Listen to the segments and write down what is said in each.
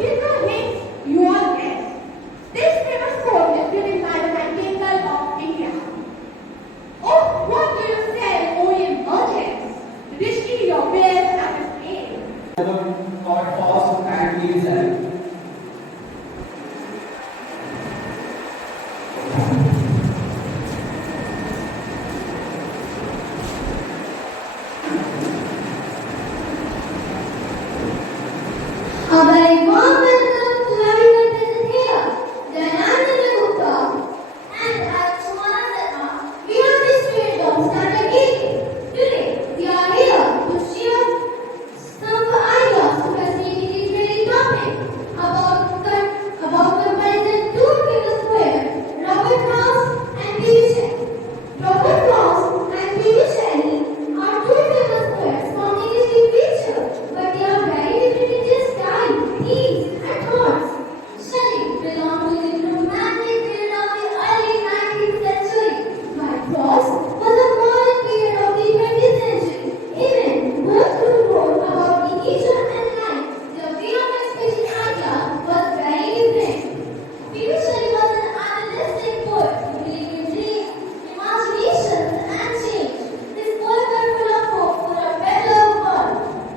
jingle hits you all guessed. This famous quote is given by the Nightingale of India. Oh, what do you say, O ye virgins? Wishing your bears at his aid. Thought false and reason. A very warm welcome to everyone present here. Janandana Gupta and as Sumana Sharma, we are the students of Standard 8. Today, we are here to share some ideas to fascinating literary topic about comparison two famous poets, Robert Frost and P.V. Shelley. Robert Frost and P.V. Shelley are two famous poets from English literature, but they are very different in their style, themes, and thoughts. Shelley belonged to the romantic period of the early 19th century, while Frost was a modern period of the 20th century. Even both wrote about the nature and life. Their way of expressing ideas was very different. P.V. Shelley was an idealistic poet who believed in dreams, imaginations, and change. His poems were full of hope for a better world.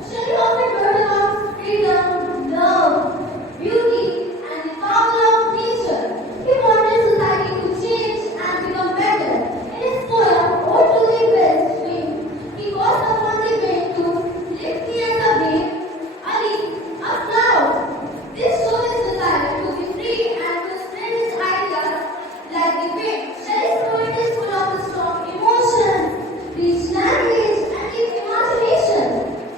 Shelley often wrote about freedom, love, beauty, and the power of nature. He wanted society to change and become better. In his poem, Ode to the West Wind, he calls upon the wind to lift me as a wave, a cloud. This shows his desire to be free and to spread his ideas like the wind. Shelley's poem is full of strong emotions, rich language, and deep imagination.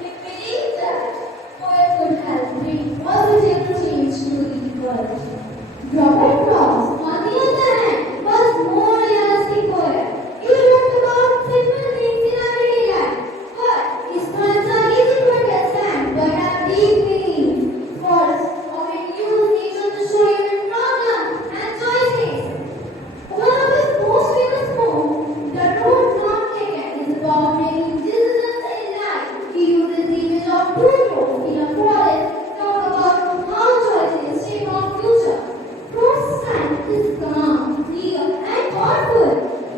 He believed that poet could help bring positive change to the world. Robert Frost, on the other hand, was more realistic poet. He wrote about simple things in everyday life, but his poems are easy to understand but have deep meanings. Frost often used nature to show human problems and choices. One of his most famous poems, The Road Not Taken, is about making decisions in life. He uses the image of two roads in a forest to talk about how choices shape our future. Frost's style is calm, clear, and thoughtful.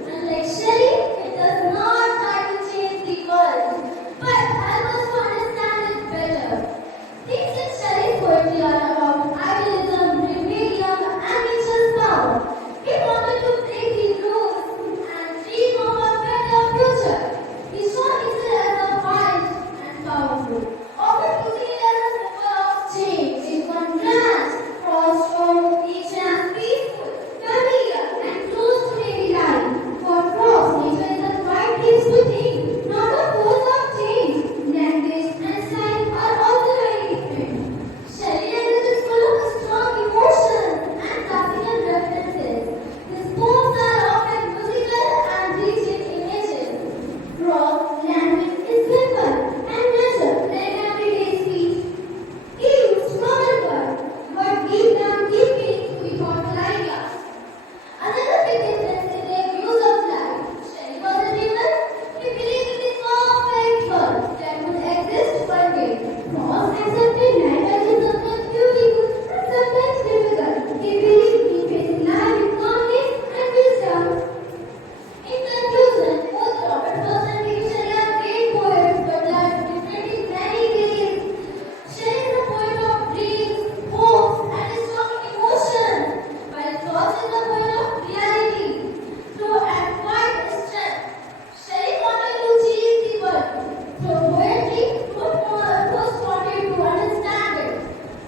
Unlike Shelley, it does not try to change the world, but help us to understand it better. Themes in Shelley's poetry are about idealism, rebellion, and nature's power. He wanted to break the rules and dream of a better future. He saw nature as a wild and powerful, often using it as a symbol of change. In contrast, Frost showed nature as peaceful, familiar, and close to daily life. For Frost, nature is a quiet place to think, not a force of change. Language and style are also very different. Shelley language is full of strong emotions and classical references. His poems are often musical and rich in images. Frost's language is simple and natural like everyday speech. He used common words but gave them deep meaning to the thoughtful ideas. Another big difference in their views of life. Shelley was a dreamer. He believed in the perfect world that would exist one day. Frost accepted life as is sometimes beautiful and sometimes difficult. He believed in facing life with calmness and wisdom. In conclusion, both Robert Frost and P.V. Shelley are great poets but they are different in many ways. Shelley is a poet of dreams, hopes, and strong emotions, while Frost is a poet of reality, truth, and quiet strength. Shelley wanted to change the world through poetry, Frost wanted to understand it.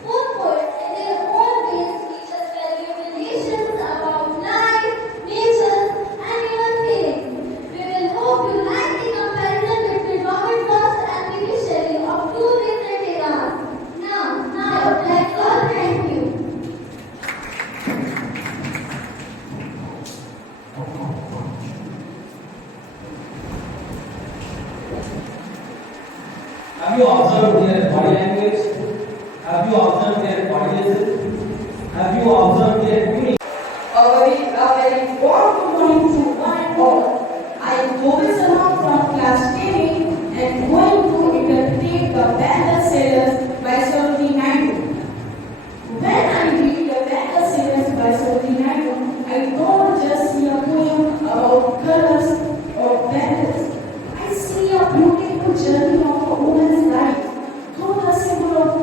Both poets, in their own ways, teach us valuable lessons about life, nature, and human feelings. We will hope you like the comparison between Robert Frost and P.V. Shelley of two different eras. Now, let's all thank you. Have you observed their body language? Have you observed their body language? Have you observed their beauty? A very warm good morning to one and all. I am Govind Sharma from class 10 and going to interpret the Band of Sailors by Sarojini Naidu.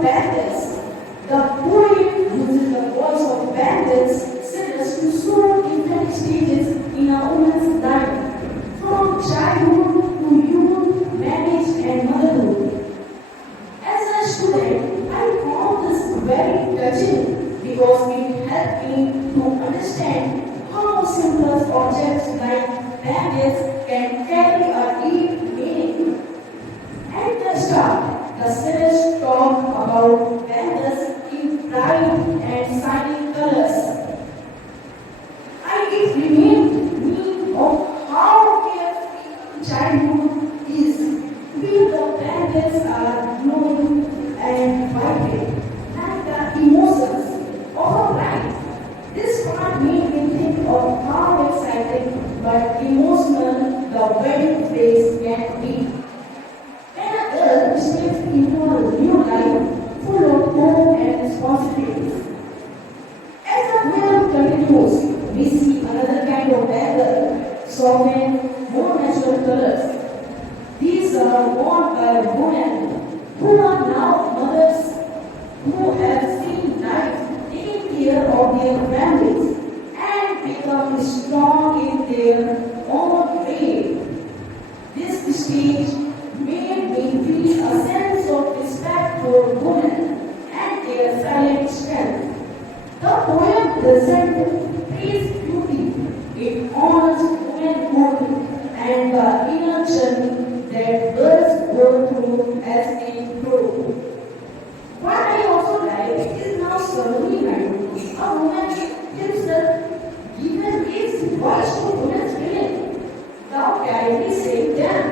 bandits. The poet uses the voice of bandits singers to show different stages in a woman's life, from childhood to youth, marriage, and motherhood. As a student, I found this very touching because it helped me to understand how simple objects like bandits can carry a deep meaning. At the start, the series talk about bandits in bright and shining colors. It reminded me of how carefree childhood is, where the bandits are glowing and vibrant, like the emotions of a life. This part made me think of how exciting but emotional the wedding phase can be. When a girl steps into a new life full of hope and responsibilities. As the film continues, we see another kind of weather, softened, more natural colors. These are worn by women who are now mothers, who have seen life taking care of their families and become strong in their own way. This stage made me feel a sense of respect for women and their silent strength. The poem doesn't praise beauty, it honors womanhood and the inner journey that girls go through as they grow. What I also like is now suddenly a woman himself even gives voice to women's feeling without directly saying them.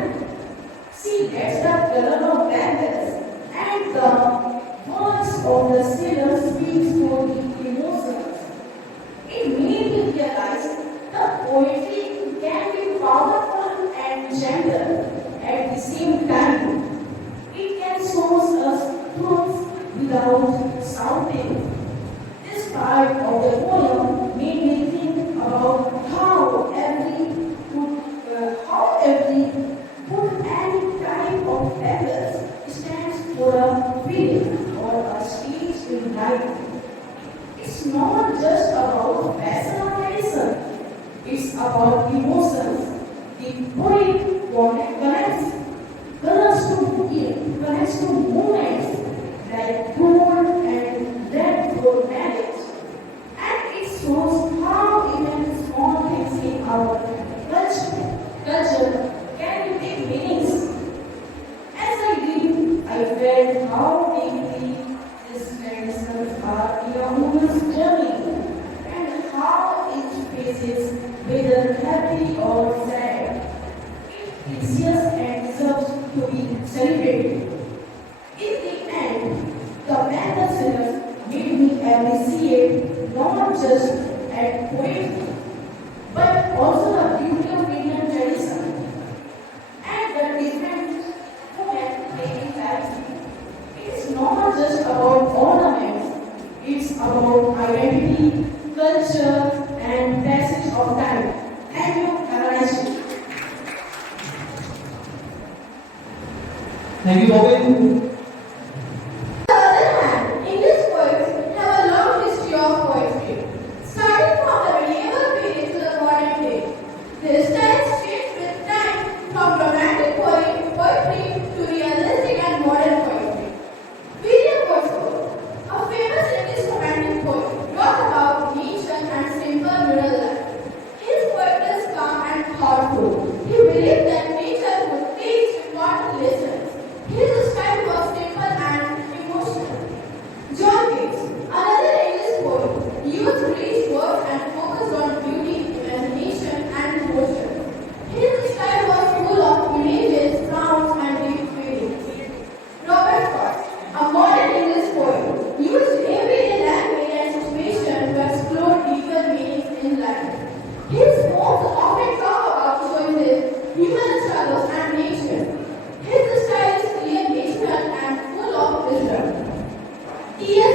See, that's the color of bandits, and the voice of the sailor speaks for the emotions. It made me realize the poetry can be powerful and gentle at the same time. It can show us truth without shouting. This part of the poem made me think about how every put any type of feathers stands for a feeling or a stage in life. It's not just about fashion or tradition, it's about emotions. The poet connects connects to moments like gold and red for marriage. And it shows how even small things in our culture can be big meanings. As I read, I felt how deeply these traditions are in a woman's journey and how each faces, whether happy or sad, it is precious and deserves to be celebrated. In the end, the Banda singers made me appreciate not just at poetry, but also the beauty of Indian tradition and the different women daily lives. It is not just about ornaments, it's about identity, culture, and passage of time. Thank you. Have a nice day. Thank you, Robin. On the other hand, English poets have a long history of poetry, starting from the medieval period to the modern day. Their styles change with time, from romantic poetry to realistic and modern poetry. William Wordsworth, a famous English romantic poet, wrote about nature and simple rural life. His poetry is calm and thoughtful. He believed that nature would teach important lessons. His style was simple and emotional. John Keats, another English poet, used rich words and focused on beauty, imagination, and emotion. His style was full of images, sounds, and deep feelings. Robert Frost, a modern English poet, used everyday language and situation to explore deeper meanings in life. His poems often talk about choices, human struggles, and nature. His style is clear, natural, and full of wisdom. T.S.